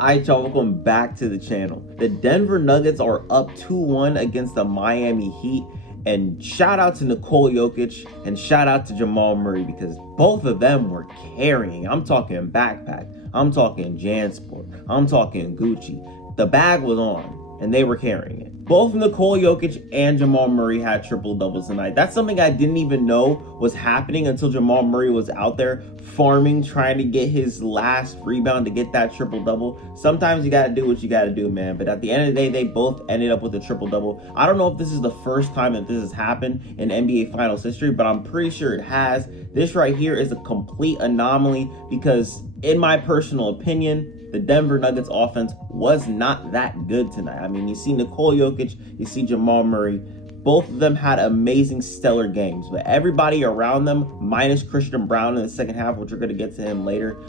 Alright, y'all, welcome back to the channel. The Denver Nuggets are up 2-1 against the Miami Heat. And shout out to Nikola Jokic and shout out to Jamal Murray because both of them were carrying. I'm talking backpack. I'm talking JanSport. I'm talking Gucci. The bag was on and they were carrying it. Both Nikola Jokic and Jamal Murray had triple doubles tonight. That's something I didn't even know was happening until Jamal Murray was out there farming, trying to get his last rebound to get that triple double. Sometimes you got to do what you got to do, man. But at the end of the day, they both ended up with a triple double. I don't know if this is the first time that this has happened in NBA Finals history, but I'm pretty sure it has. This right here is a complete anomaly because, in my personal opinion, the Denver Nuggets offense was not that good tonight. I mean, you see Nikola Jokic, you see Jamal Murray. Both of them had amazing, stellar games, but everybody around them, minus Christian Braun in the second half, which we're going to get to him later,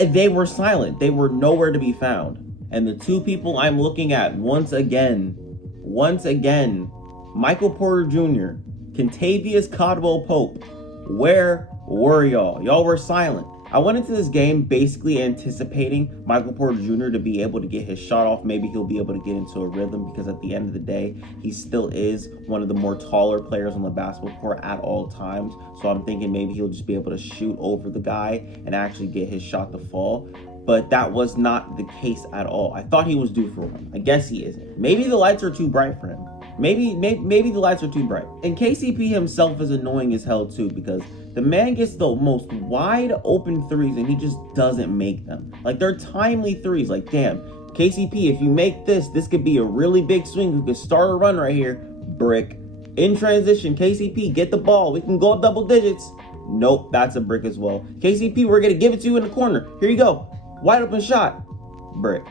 they were silent. They were nowhere to be found. And the two people I'm looking at once again, Michael Porter Jr., Kentavious Caldwell-Pope, where were y'all? Y'all were silent. I went into this game basically anticipating Michael Porter Jr. to be able to get his shot off. Maybe he'll be able to get into a rhythm because at the end of the day, he still is one of the more taller players on the basketball court at all times. So I'm thinking maybe he'll just be able to shoot over the guy and actually get his shot to fall. But that was not the case at all. I thought he was due for one. I guess he isn't. Maybe the lights are too bright for him. Maybe the lights are too bright. And KCP himself is annoying as hell too because the man gets the most wide open threes and he just doesn't make them. Like, they're timely threes. Like, damn, KCP, if you make this could be a really big swing. You could start a run right here. Brick. In transition, KCP, get the ball. We can go up double digits. Nope, that's a brick as well. KCP, we're going to give it to you in the corner. Here you go. Wide open shot. Brick.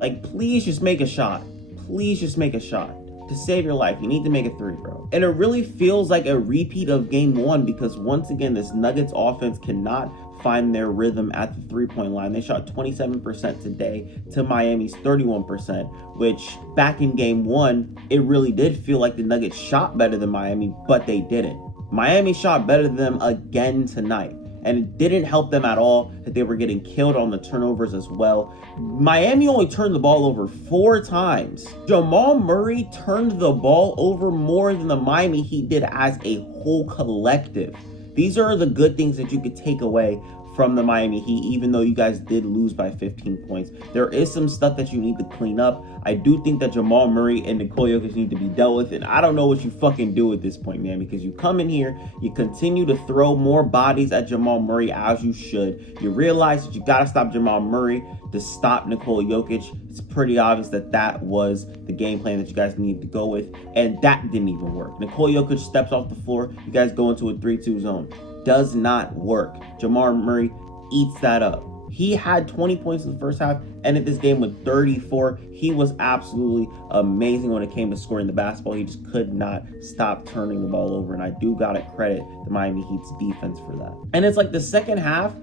Like, please just make a shot. Please just make a shot. To save your life, you need to make a three, bro. And it really feels like a repeat of game one because once again, this Nuggets offense cannot find their rhythm at the three-point line. They shot 27% today to Miami's 31%, which back in game one, it really did feel like the Nuggets shot better than Miami, but they didn't. Miami shot better than them again tonight. And it didn't help them at all that they were getting killed on the turnovers as well. Miami only turned the ball over 4 times. Jamal Murray turned the ball over more than the Miami Heat did as a whole collective. These are the good things that you could take away from the Miami Heat, even though you guys did lose by 15 points. There is some stuff that you need to clean up. I do think that Jamal Murray and Nikola Jokic need to be dealt with, and I don't know what you fucking do at this point, man, because you come in here, you continue to throw more bodies at Jamal Murray as you should. You realize that you got to stop Jamal Murray to stop Nikola Jokic. It's pretty obvious that that was the game plan that you guys needed to go with, and that didn't even work. Nikola Jokic steps off the floor, you guys go into a 3-2 zone. Does not work. Jamal Murray eats that up. He had 20 points in the first half, ended this game with 34. He was absolutely amazing when it came to scoring the basketball. He just could not stop turning the ball over, and I do gotta credit the Miami Heat's defense for that. And it's like the second half,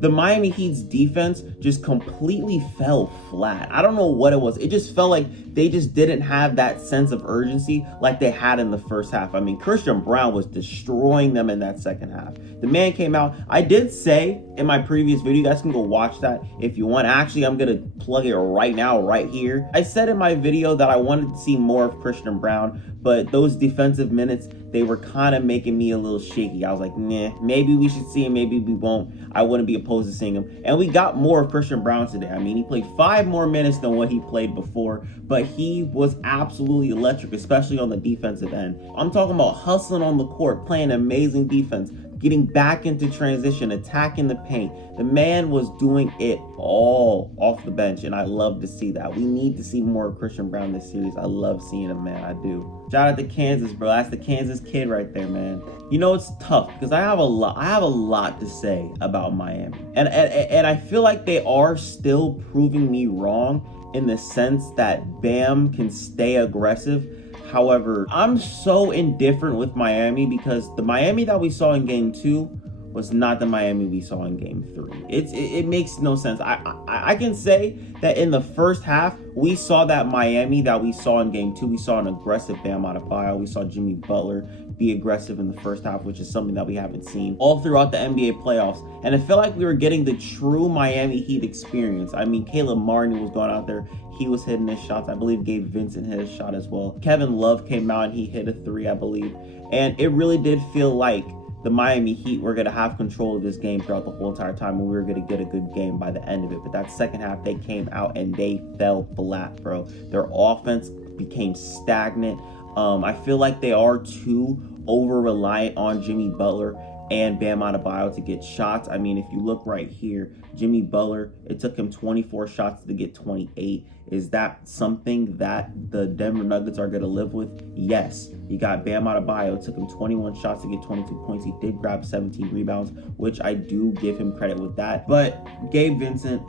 the Miami Heat's defense just completely fell flat. I don't know what it was. It just felt like they just didn't have that sense of urgency like they had in the first half. I mean, Christian Braun was destroying them in that second half. The man came out. I did say in my previous video, you guys can go watch that if you want. Actually, I'm going to plug it right now, right here. I said in my video that I wanted to see more of Christian Braun, but those defensive minutes, they were kind of making me a little shaky. I was like, nah, maybe we should see him, maybe we won't. I wouldn't be opposed to seeing him. And we got more of Christian Braun today. I mean, he played 5 more minutes than what he played before, but he was absolutely electric, especially on the defensive end. I'm talking about hustling on the court, playing amazing defense, getting back into transition, attacking the paint. The man was doing it all off the bench, and I love to see that. We need to see more of Christian Braun this series. I love seeing him, man. I do. Shout out to Kansas, bro. That's the Kansas kid right there, man. You know, it's tough because I have a lot to say about Miami. And I feel like they are still proving me wrong in the sense that Bam can stay aggressive. However, I'm so indifferent with Miami because the Miami that we saw in game 2 was not the Miami we saw in game 3. It makes no sense. I can say that in the first half, we saw that Miami that we saw in game 2. We saw an aggressive Bam Adebayo. We saw Jimmy Butler be aggressive in the first half, which is something that we haven't seen all throughout the NBA playoffs. And it felt like we were getting the true Miami Heat experience. I mean, Caleb Martin was going out there. He was hitting his shots. I believe Gabe Vincent hit his shot as well. Kevin Love came out and he hit a 3, I believe. And it really did feel like the Miami Heat were going to have control of this game throughout the whole entire time, and we were going to get a good game by the end of it. But that second half, they came out and they fell flat, bro. Their offense became stagnant. I feel like they are too over-reliant on Jimmy Butler and Bam Adebayo to get shots. I mean, if you look right here, Jimmy Butler, it took him 24 shots to get 28. Is that something that the Denver Nuggets are going to live with? Yes. You got Bam Adebayo, it took him 21 shots to get 22 points. He did grab 17 rebounds, which I do give him credit with that. But Gabe Vincent,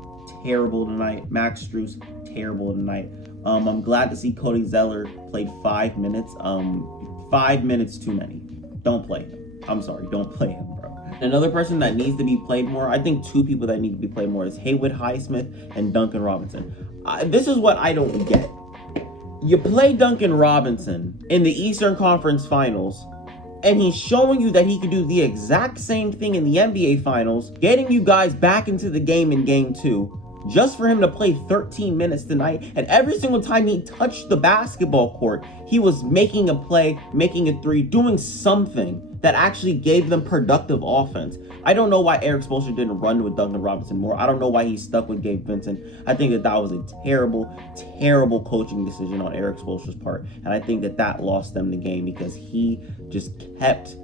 terrible tonight. Max Strus, terrible tonight. I'm glad to see Cody Zeller played 5 minutes. 5 minutes too many. Don't play him. I'm sorry, don't play him, bro. Another person that needs to be played more, I think 2 people that need to be played more is Haywood Highsmith and Duncan Robinson. This is what I don't get. You play Duncan Robinson in the Eastern Conference Finals, and he's showing you that he could do the exact same thing in the NBA Finals, getting you guys back into the game in game 2, just for him to play 13 minutes tonight. And every single time he touched the basketball court, he was making a play, making a 3, doing something that actually gave them productive offense. I don't know why Eric Spoelstra didn't run with Duncan Robinson more. I don't know why he stuck with Gabe Vincent. I think that was a terrible, terrible coaching decision on Eric Spoelstra's part. And I think that lost them the game because he just kept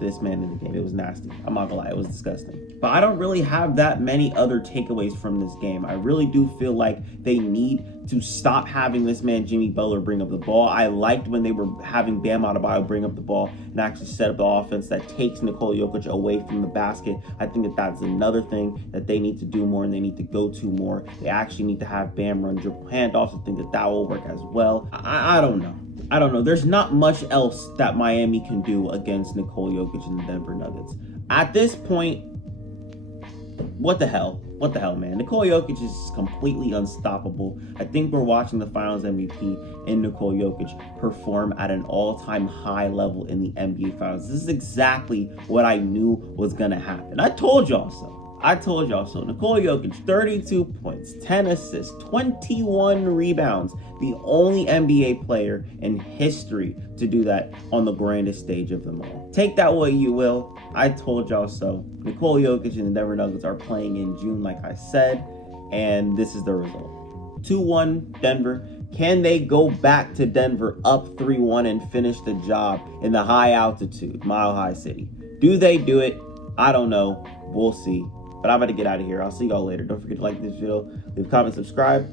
this man in the game. It was nasty. I'm not gonna lie, it was disgusting. But I don't really have that many other takeaways from this game. I really do feel like they need to stop having this man Jimmy Butler bring up the ball. I liked when they were having Bam Adebayo bring up the ball and actually set up the offense that takes Nikola Jokic away from the basket. I think that's another thing that they need to do more and they need to go to more. They actually need to have Bam run dribble handoffs. I think that will work as well. I don't know. I don't know. There's not much else that Miami can do against Nikola Jokic and the Denver Nuggets. At this point, what the hell? What the hell, man? Nikola Jokic is completely unstoppable. I think we're watching the Finals MVP in Nikola Jokic perform at an all-time high level in the NBA Finals. This is exactly what I knew was going to happen. I told y'all so. Nikola Jokic, 32 points, 10 assists, 21 rebounds. The only NBA player in history to do that on the grandest stage of them all. Take that what you will. I told y'all so. Nikola Jokic and the Denver Nuggets are playing in June, like I said, and this is the result. 2-1 Denver. Can they go back to Denver up 3-1 and finish the job in the high altitude, Mile High City? Do they do it? I don't know. We'll see. But I'm about to get out of here. I'll see y'all later. Don't forget to like this video, leave a comment, subscribe.